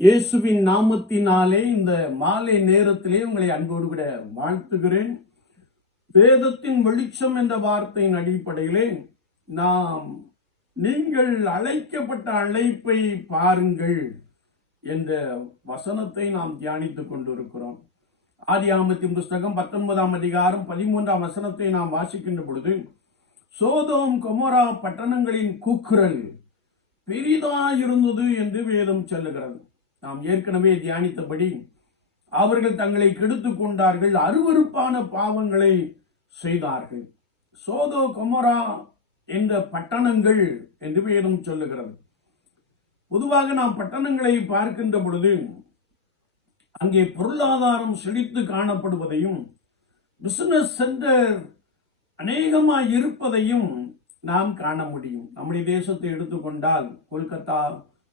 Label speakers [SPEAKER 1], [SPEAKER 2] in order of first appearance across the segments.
[SPEAKER 1] இயேசுவின் நாமத்தினாலே இந்த மாலை நேரத்திலே உங்களை அன்போடு கூட வாழ்த்துகிறேன். வேதத்தின் வெளிச்சம் என்ற வார்த்தையின் அடிப்படையிலே நாம் நீங்கள் அழைக்கப்பட்ட அழைப்பை பாருங்கள் என்ற வசனத்தை நாம் தியானித்துக் கொண்டிருக்கிறோம். ஆதியாமத்தின் புஸ்தகம் பத்தொன்பதாம் அதிகாரம் பதிமூன்றாம் வசனத்தை நாம் வாசிக்கின்ற பொழுது சோதோம் கொமோரா பட்டணங்களின் கூக்குரல் பெரிதாயிருந்தது என்று வேதம் சொல்லுகிறது. நாம் ஏற்கனவே தியானித்தபடி அவர்கள் தங்களை கெடுத்து கொண்டார்கள் அருவருப்பான பாவங்களை செய்தார்கள். சோதோ கொமரா என்ற பட்டணங்கள் என்று பெயரும் சொல்லுகிறது. பொதுவாக நாம் பட்டணங்களை பார்க்கின்ற பொழுது அங்கே பொருளாதாரம் செழித்து காணப்படுவதையும் பிசினஸ் சென்டர் அநேகமாக இருப்பதையும் நாம் காண முடியும். நம்முடைய தேசத்தை எடுத்துக்கொண்டால் கொல்கத்தா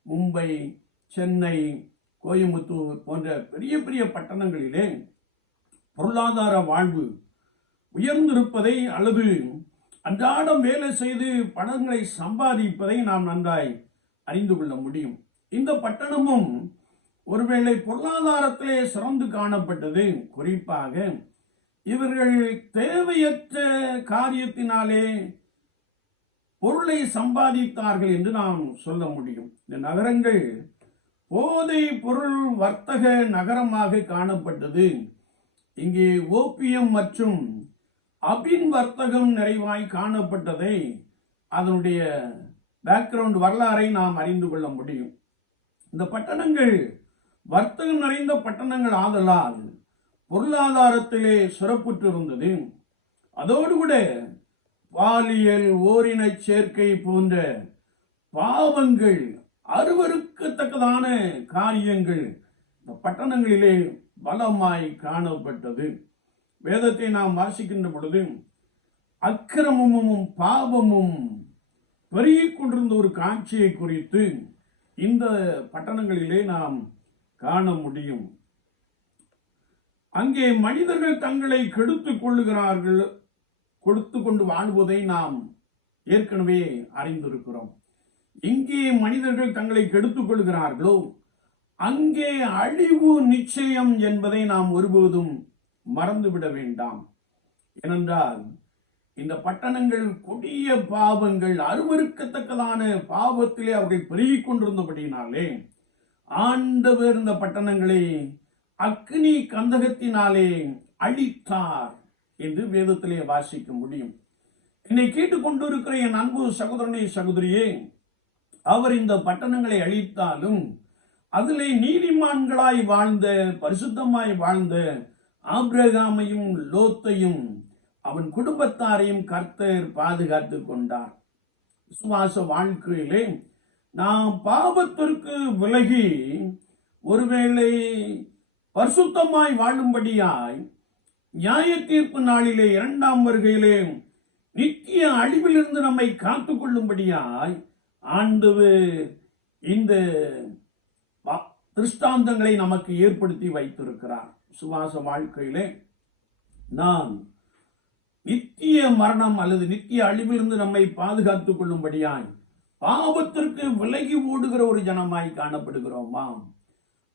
[SPEAKER 1] மும்பை சென்னை கோயம்புத்தூர் போன்ற பெரிய பெரிய பட்டணங்களிலே பொருளாதார வாழ்வு உயர்ந்திருப்பதை அல்லது அன்றாடம் வேலை செய்து பணங்களை சம்பாதிப்பதை நாம் நன்றாய் அறிந்து கொள்ள முடியும். இந்த பட்டணமும் ஒருவேளை பொருளாதாரத்திலே சிறந்து காணப்பட்டது. குறிப்பாக இவர்கள் தேவையற்ற காரியத்தினாலே பொருளை சம்பாதித்தார்கள் என்று நாம் சொல்ல முடியும். இந்த நகரங்கள் போதை பொருள் வர்த்தக நகரமாக காணப்பட்டது. இங்கே ஓபியம் மற்றும் அபின் வர்த்தகம் நிறைவாய் காணப்பட்டதை அதனுடைய பேக்ரவுண்ட் வரலாறை நாம் அறிந்து கொள்ள முடியும். இந்த பட்டணங்கள் வர்த்தகம் நிறைந்த பட்டணங்கள் ஆதலால் பொருளாதாரத்திலே சிறப்புற்று இருந்தது அதோடு கூட பாலியல் ஓரின சேர்க்கை போன்ற பாவங்கள் அருவருக்கத்தக்கதான காரியங்கள். இந்த பட்டணங்களிலே பலமாய் காணப்பட்டது. வேதத்தை நாம் வாசிக்கின்ற பொழுது அக்கிரமமும் பாவமும் பெருகிக் கொண்டிருந்த ஒரு காட்சியை குறித்து இந்த பட்டணங்களிலே நாம் காண முடியும். அங்கே மனிதர்கள் தங்களை கெடுத்துக் கொள்ளுகிறார்கள் கொடுத்து கொண்டு வாழ்வதை நாம் ஏற்கனவே அறிந்திருக்கிறோம். எங்கே மனிதர்கள் தங்களை கெடுத்துக் கொள்கிறார்களோ? அங்கே அழிவு நிச்சயம் என்பதை நாம் ஒருபோதும் மறந்துவிட வேண்டாம். ஏனென்றால் இந்த பட்டணங்கள் கொடிய பாவங்கள் அருவருக்கத்தக்கதான பாவத்திலே அவர்கள் பெருகிக் கொண்டிருந்தபடியினாலே ஆண்டவர் இந்த பட்டணங்களை அக்னி கந்தகத்தினாலே அழித்தார் என்று வேதத்திலே வாசிக்க முடியும். என்னை கேட்டுக்கொண்டிருக்கிற என் அன்பு சகோதரனே சகோதரியே அவர் இந்த பட்டணங்களை அழித்தாலும் அதிலே நீதிமான்களாய் வாழ்ந்த பரிசுத்தமாய் வாழ்ந்த ஆப்ரகாமையும் லோத்தையும் அவன் குடும்பத்தாரையும் கர்த்தர் பாதுகாத்து கொண்டார். விசுவாச வாழ்க்கையிலே நாம் பாவத்திற்கு விலகி ஒருவேளை பரிசுத்தமாய் வாழும்படியாய் நியாய தீர்ப்பு நாளிலே இரண்டாம் வருகையிலே நித்திய அழிவிலிருந்து நம்மை காத்து கொள்ளும்படியாய் ஆண்டவர் இந்த திருஷ்டாந்தங்களை நமக்கு ஏற்படுத்தி வைத்திருக்கிறார். சுவாச வாழ்க்கையிலே நாம் நித்திய மரணம் அல்லது நித்திய அழிவிலிருந்து நம்மை பாதுகாத்துக் கொள்ளும்படியாய் பாவத்திற்கு விலகி ஓடுகிற ஒரு ஜனமாய் காணப்படுகிறோமா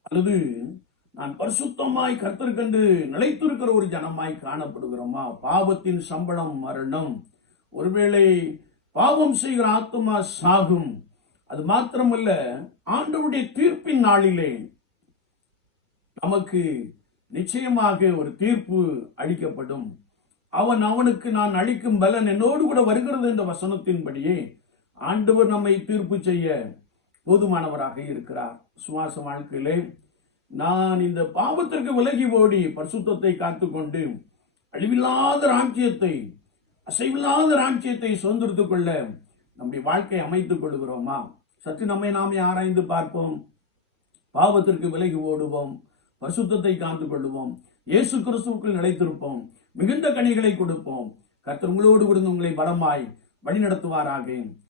[SPEAKER 1] அல்லது நான் பரிசுத்தமாய் கருத்திற்கண்டு நிலைத்திருக்கிற ஒரு ஜனமாய் காணப்படுகிறோமா? பாவத்தின் சம்பளம் மரணம். ஒருவேளை பாவம் செய்கிற ஆத்மா சாகும். அது மாத்திரமல்ல ஆண்டவுடைய தீர்ப்பின் நாளிலே நமக்கு நிச்சயமாக ஒரு தீர்ப்பு அளிக்கப்படும். அவன் அவனுக்கு நான் அளிக்கும் பலன் என்னோடு கூட வருகிறது என்ற வசனத்தின்படியே ஆண்டவர் நம்மை தீர்ப்பு செய்ய போதுமானவராக இருக்கிறார். சுவாச வாழ்க்கையிலே நான் இந்த பாவத்திற்கு விலகி ஓடி பரிசுத்தத்தை காத்துக்கொண்டு அழிவில்லாத ராஜ்யத்தை அசைவில்லாத ராஜ்யத்தை சுதந்திரத்துக் கொள்ள நம்முடைய வாழ்க்கை அமைத்துக் கொள்கிறோமா? சற்று நம்மை நாமே ஆராய்ந்து பார்ப்போம். பாவத்திற்கு விலகி ஓடுவோம். பரிசுத்தத்தை காத்து கொள்வோம். இயேசு கிறிஸ்துவுக்குள் நிலைத்திருப்போம். மிகுந்த கனிகளை கொடுப்போம். கர்த்தர் உங்களோடு கொடுத்து உங்களை பலமாய் வழி நடத்துவாராக